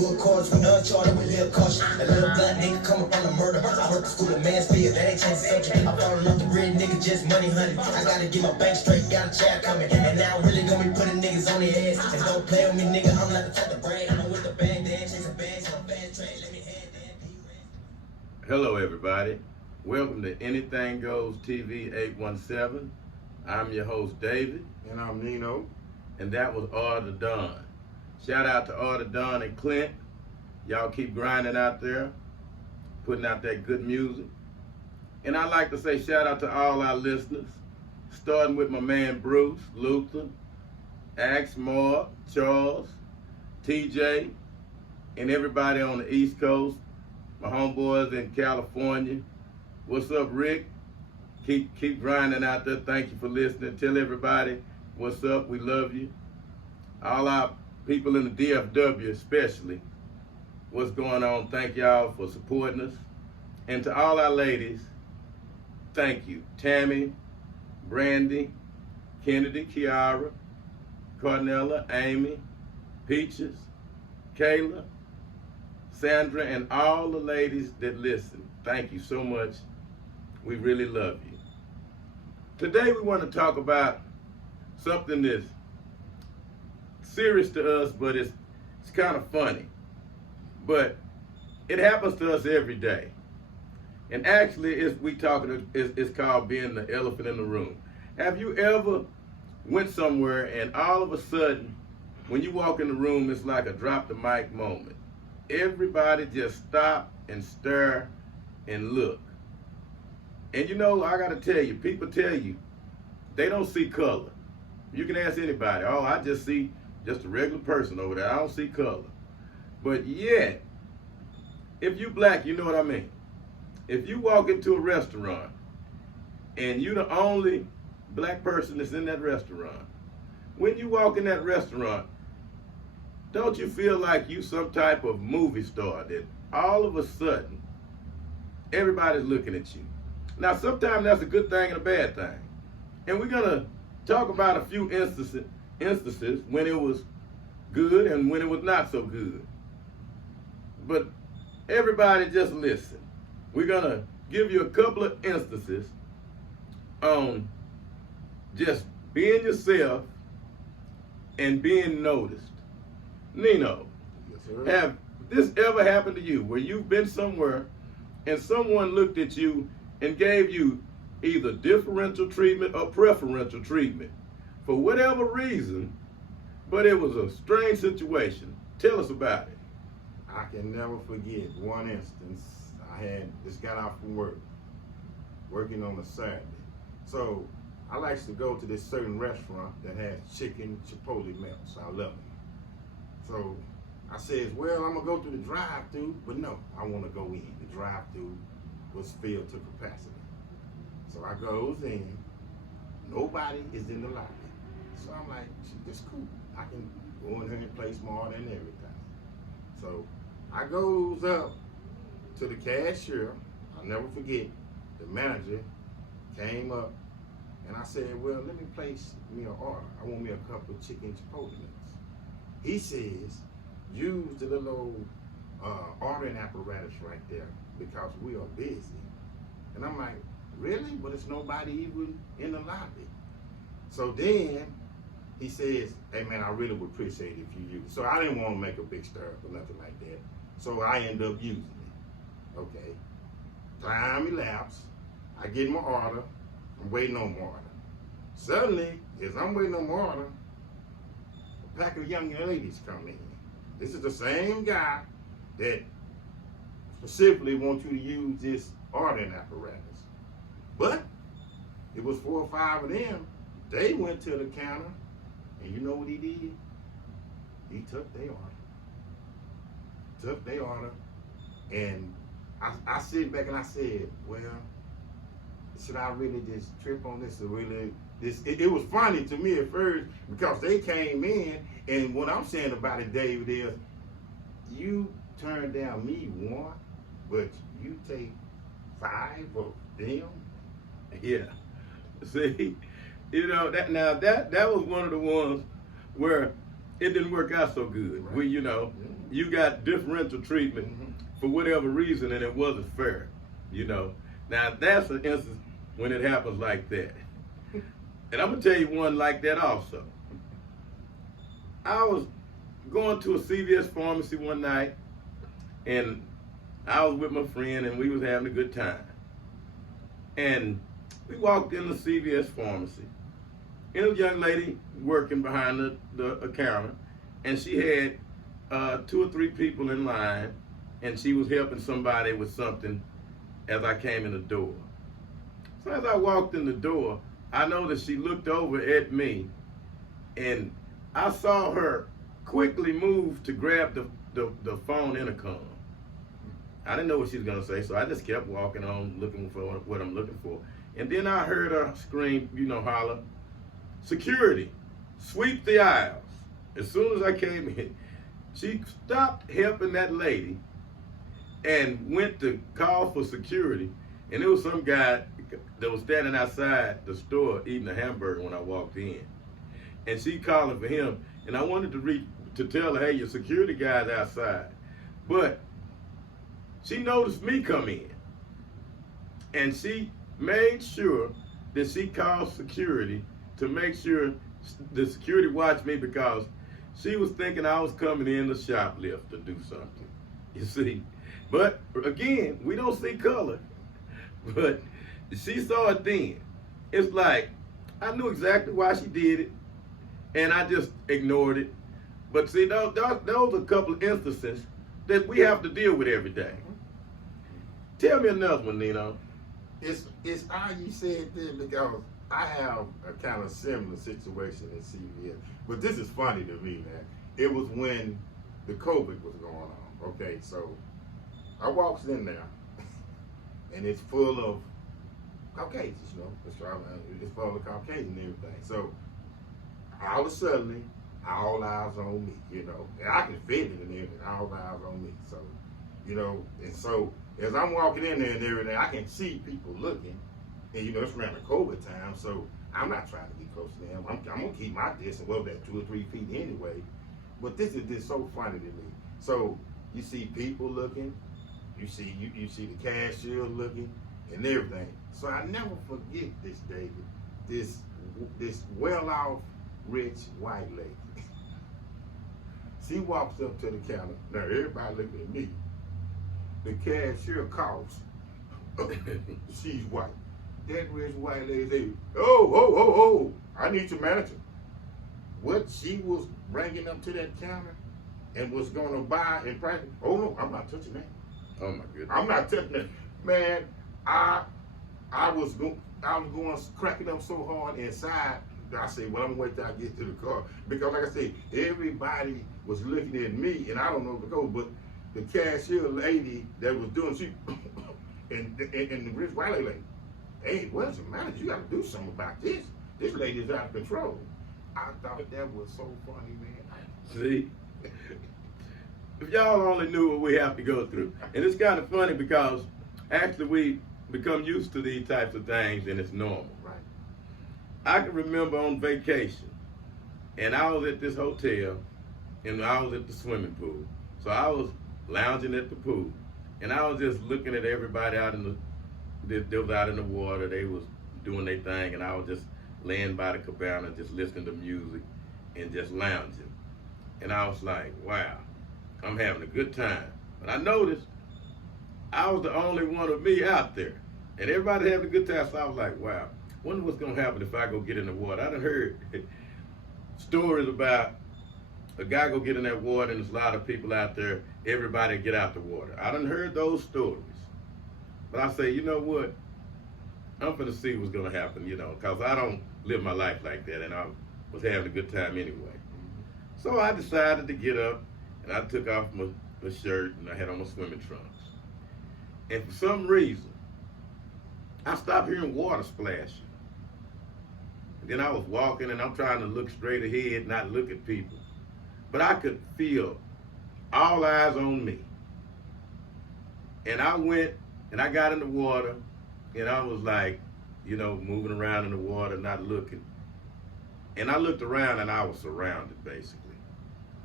full course, we uncharted, we live cautious. A little black nigga coming from the murder. I went to school of man's fear, that ain't changed the subject. I'm falling off the grid, nigga, just money hunting. I gotta get my bank straight, got a check coming. And now I'm really gonna be putting niggas on their ass. And don't play with me, nigga, I'm not the type to brag. I'm with the bang, dance, chasing bags on fast track. Let me head that. Hello, everybody. Welcome to Anything Goes TV 817. I'm your host, David. And I'm Nino. And that was Order Don. Shout out to Order Don and Clint. Y'all keep grinding out there, putting out that good music. And I'd like to say shout out to all our listeners, starting with my man Bruce, Luther, Axe, Moore, Charles, TJ, and everybody on the East Coast, my homeboys in California. What's up, Rick? Keep grinding out there. Thank you for listening. Tell everybody what's up. We love you. All our people in the DFW especially, what's going on? Thank y'all for supporting us. And to all our ladies, thank you. Tammy, Brandy, Kennedy, Kiara, Cornella, Amy, Peaches, Kayla, Sandra, and all the ladies that listen. Thank you so much. We really love you. Today we want to talk about something that's serious to us, but it's kind of funny. But it happens to us every day. And actually, it's called being the elephant in the room. Have you ever went somewhere and all of a sudden, when you walk in the room, it's like a drop the mic moment. Everybody just stop and stare and look. And you know, I gotta tell you, people tell you, they don't see color. You can ask anybody, oh, I just see just a regular person over there. I don't see color. But yet, if you black, you know what I mean. If you walk into a restaurant and you're the only black person that's in that restaurant, when you walk in that restaurant, don't you feel like you some type of movie star that all of a sudden everybody's looking at you? Now, sometimes that's a good thing and a bad thing. And we're gonna talk about a few instances when it was good and when it was not so good. But everybody just listen. We're gonna give you a couple of instances on just being yourself and being noticed. Nino, Yes, sir. have this ever happened to you where you've been somewhere and someone looked at you and gave you either differential treatment or preferential treatment for whatever reason, but it was a strange situation? Tell us about it. I can never forget one instance. I had just got out from work, working on a Saturday. So I like to go to this certain restaurant that has chicken chipotle melts. I love it. So I says, well, I'm gonna go through the drive-thru, but no, I want to go in. The drive-thru was filled to capacity. So I goes in, nobody is in the lobby. So I'm like, this cool. I can go in here and place my order and everything. So I goes up to the cashier. I'll never forget, the manager came up and I said, well, let me place me an order. I want me a couple of chicken chipotle nuggets. He says, use the little ordering apparatus right there because we are busy. And I'm like, really? But it's nobody even in the lobby. So then he says, hey man, I really would appreciate it if you use it. So I didn't want to make a big stir or nothing like that. So I end up using it. Okay. Time elapsed. I get my order. I'm waiting on my order. Suddenly, as I'm waiting on my order, a pack of young ladies come in. This is the same guy that specifically wants you to use this ordering apparatus. But it was 4 or 5 of them. They went to the counter, and you know what he did? He took their order. And I sit back and I said, well, should I really just trip on this or really this? It was funny to me at first because they came in, and what I'm saying about it, David, is you turn down me one, but you take 5 of them. Yeah. See, you know, that was one of the ones where it didn't work out so good. Right. We, you know, you got differential treatment for whatever reason, and it wasn't fair. You know, now that's an instance when it happens like that. And I'm gonna tell you one like that also. I was going to a CVS pharmacy one night, and I was with my friend, and we was having a good time. And we walked in the CVS pharmacy, and a young lady working behind the counter, and she had 2 or 3 people in line, and she was helping somebody with something as I came in the door. So as I walked in the door, I noticed she looked over at me, and I saw her quickly move to grab the phone intercom. I didn't know what she was gonna say, so I just kept walking on, looking for what I'm looking for. And then I heard her scream, you know, holler, "Security, sweep the aisles." As soon as I came in, she stopped helping that lady and went to call for security. And it was some guy that was standing outside the store eating a hamburger when I walked in. And she calling for him. And I wanted to tell her, hey, your security guy's outside. But she noticed me come in. And she made sure that she called security to make sure the security watched me, because she was thinking I was coming in to shoplift to do something. You see? But again, we don't see color. But she saw it then. It's like, I knew exactly why she did it, and I just ignored it. But see, those are a couple of instances that we have to deal with every day. Tell me another one, Nino. It's how you said that, because I have a kind of similar situation at CVS. But this is funny to me, man. It was when the COVID was going on. Okay, so I walks in there, and it's full of Caucasians, you know. It's full of Caucasians and everything. So all of a sudden, all eyes on me, you know. And I can fit it and everything. All eyes on me. So, you know, and so as I'm walking in there and everything, I can see people looking. And you know, it's around the COVID time, so I'm not trying to be close to them. I'm gonna keep my distance, well, that 2 or 3 feet anyway. But this is just so funny to me. So you see people looking, you see the cashier looking, and everything. So I never forget this, David. This well-off, rich white lady. She walks up to the counter. Now everybody looking at me. The cashier coughs. She's white. That rich white lady said, oh, I need your manager. What she was bringing up to that counter and was going to buy and price, oh no, I'm not touching that. Oh my goodness. I'm not touching that. Man, I was going cracking up so hard inside. I said, well, I'm gonna wait till I get to the car. Because like I said, everybody was looking at me, and I don't know where to go, but the cashier lady that was doing, she, and the rich white lady, hey, what's the matter? You gotta do something about this. This lady's out of control. I thought that was so funny, man. See? If y'all only knew what we have to go through. And it's kind of funny because actually we become used to these types of things and it's normal. Right. I can remember on vacation, and I was at this hotel, and I was at the swimming pool. So I was lounging at the pool, and I was just looking at everybody out in they was out in the water. They was doing their thing, and I was just laying by the cabana, just listening to music and just lounging. And I was like, wow, I'm having a good time. But I noticed I was the only one of me out there, and everybody having a good time. So I was like, wow, wonder what's gonna happen if I go get in the water. I done heard stories about a guy go get in that water and there's a lot of people out there, everybody get out the water. I done heard those stories. But I say, you know what? I'm finna see what's gonna happen, you know, cause I don't live my life like that, and I was having a good time anyway. So I decided to get up, and I took off my shirt, and I had on my swimming trunks. And for some reason, I stopped hearing water splashing. And then I was walking, and I'm trying to look straight ahead, not look at people. But I could feel all eyes on me. And I went, and I got in the water, and I was like, you know, moving around in the water, not looking. And I looked around, and I was surrounded, basically.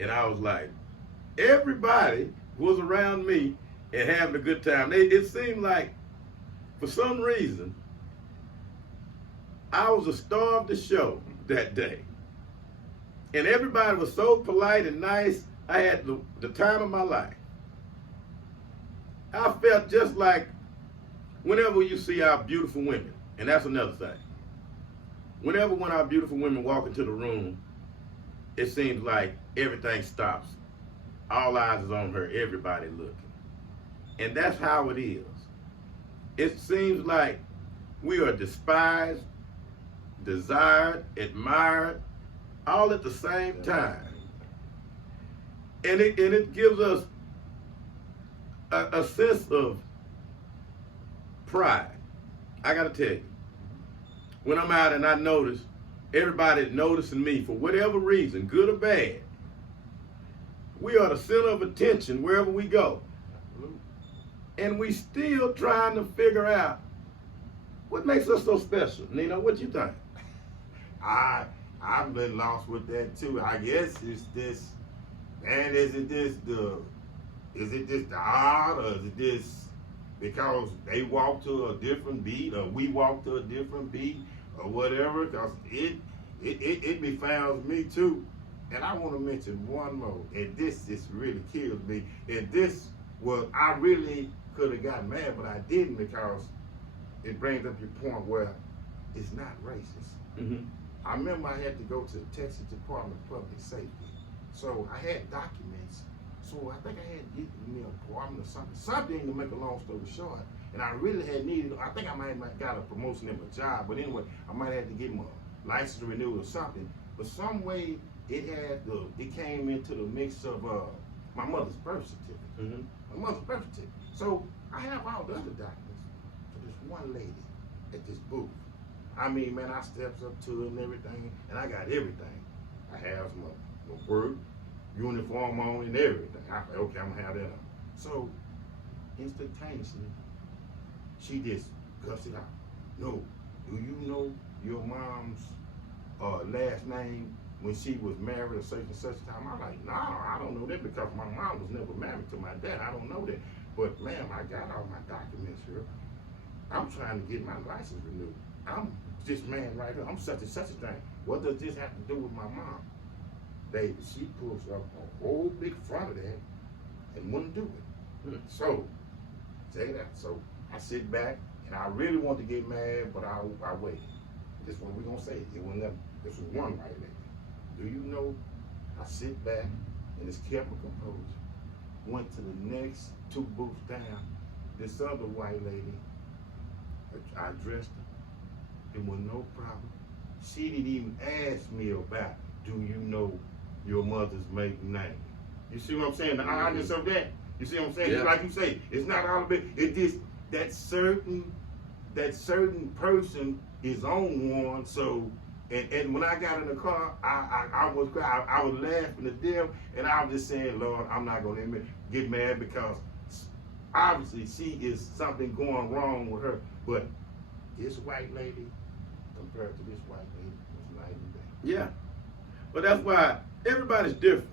And I was like, everybody was around me and having a good time. It seemed like, for some reason, I was a star of the show that day. And everybody was so polite and nice. I had the time of my life. I felt just like whenever you see our beautiful women, and that's another thing. Whenever one of our beautiful women walk into the room, it seems like everything stops. All eyes is on her, everybody looking. And that's how it is. It seems like we are despised, desired, admired, all at the same time. And it gives us a sense of pride. I gotta tell you, when I'm out and I notice everybody noticing me for whatever reason, good or bad, we are the center of attention wherever we go. And we still trying to figure out what makes us so special. Nino, what you think? I've been lost with that too. I guess it's this, man, is it just the art, or is it just because they walk to a different beat, or we walk to a different beat, or whatever? Because it befounds me too. And I want to mention one more, and this just really kills me. And this was, I really could have got mad, but I didn't, because it brings up your point where it's not racist. Mm-hmm. I remember I had to go to the Texas Department of Public Safety. So I had documents. So I think I had to get me an apartment or something to make a long story short. And I really had needed, I think I might have got a promotion in my job, but anyway, I might have to get my license renewed or something. But some way it came into the mix of my mother's birth certificate. Mm-hmm. My mother's birth certificate. So I have all the other documents for this one lady at this booth. I mean, man, I steps up to her and everything, and I got everything. I have my work, uniform on, and everything. I said, okay, I'm gonna have that on. So, instantaneously, she just cussed it out. No, do you know your mom's last name when she was married at such and such time? I'm like, no, I don't know that, because my mom was never married to my dad. I don't know that. But, ma'am, I got all my documents here. I'm trying to get my license renewed. I'm this man right here. I'm such and such a thing. What does this have to do with my mom? Baby, she pulls up a whole big front of that and wouldn't do it. So, say that. So I sit back, and I really want to get mad, but I waited. This is what we're gonna say. This was one right there. Do you know? I sit back and just kept my composure. Went to the next two booths down. This other white lady, I addressed her. It was no problem. She didn't even ask me about, do you know your mother's maiden name? You see what I'm saying? The honest of that. You see what I'm saying? Yeah. Like you say, it's not all of it. It just that certain person is on one. So, and when I got in the car, I was laughing at them, and I was just saying, Lord, I'm not gonna get mad, because obviously she is something going wrong with her. But this white lady compared to this white lady was night and day. Yeah. Well, that's why everybody's different.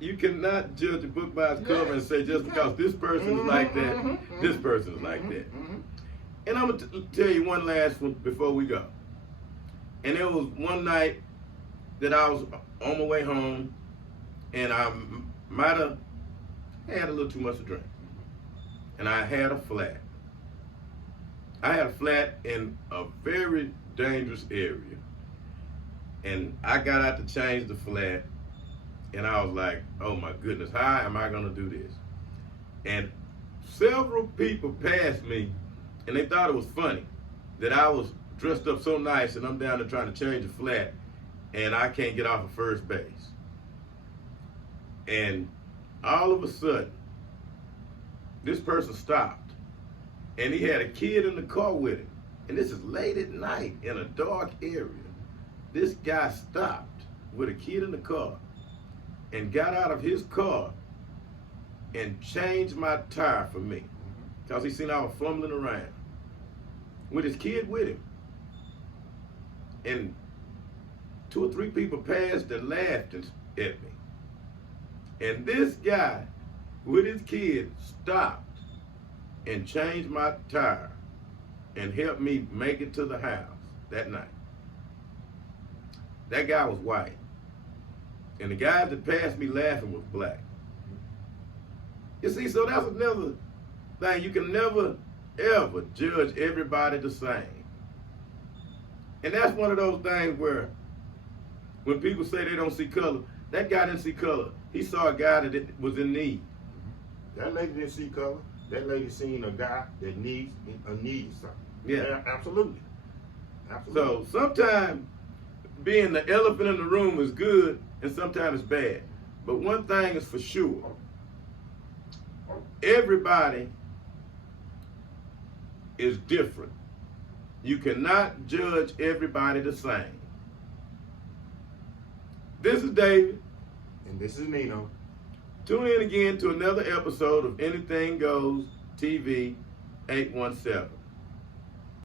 You cannot judge a book by its cover and say just because this person is like that, this person is like that. And I'm going to tell you one last one before we go. And it was one night that I was on my way home, and I might have had a little too much to drink. And I had a flat. I had a flat in a very dangerous area. And I got out to change the flat, and I was like, oh my goodness, how am I gonna do this? And several people passed me, and they thought it was funny that I was dressed up so nice, and I'm down there trying to change the flat, and I can't get off of first base. And all of a sudden, this person stopped, and he had a kid in the car with him. And this is late at night in a dark area. This guy stopped with a kid in the car and got out of his car and changed my tire for me, because he seen I was fumbling around with his kid with him. And 2 or 3 people passed and laughed at me. And this guy with his kid stopped and changed my tire and helped me make it to the house that night. That guy was white. And the guy that passed me laughing was black. You see, so that's another thing. You can never, ever judge everybody the same. And that's one of those things where when people say they don't see color, that guy didn't see color. He saw a guy that was in need. That lady didn't see color. That lady seen a guy that needs something. Yeah. Absolutely. So sometimes being the elephant in the room is good and sometimes it's bad. But one thing is for sure, everybody is different. You cannot judge everybody the same. This is David. And this is Nino. Tune in again to another episode of Anything Goes TV 817.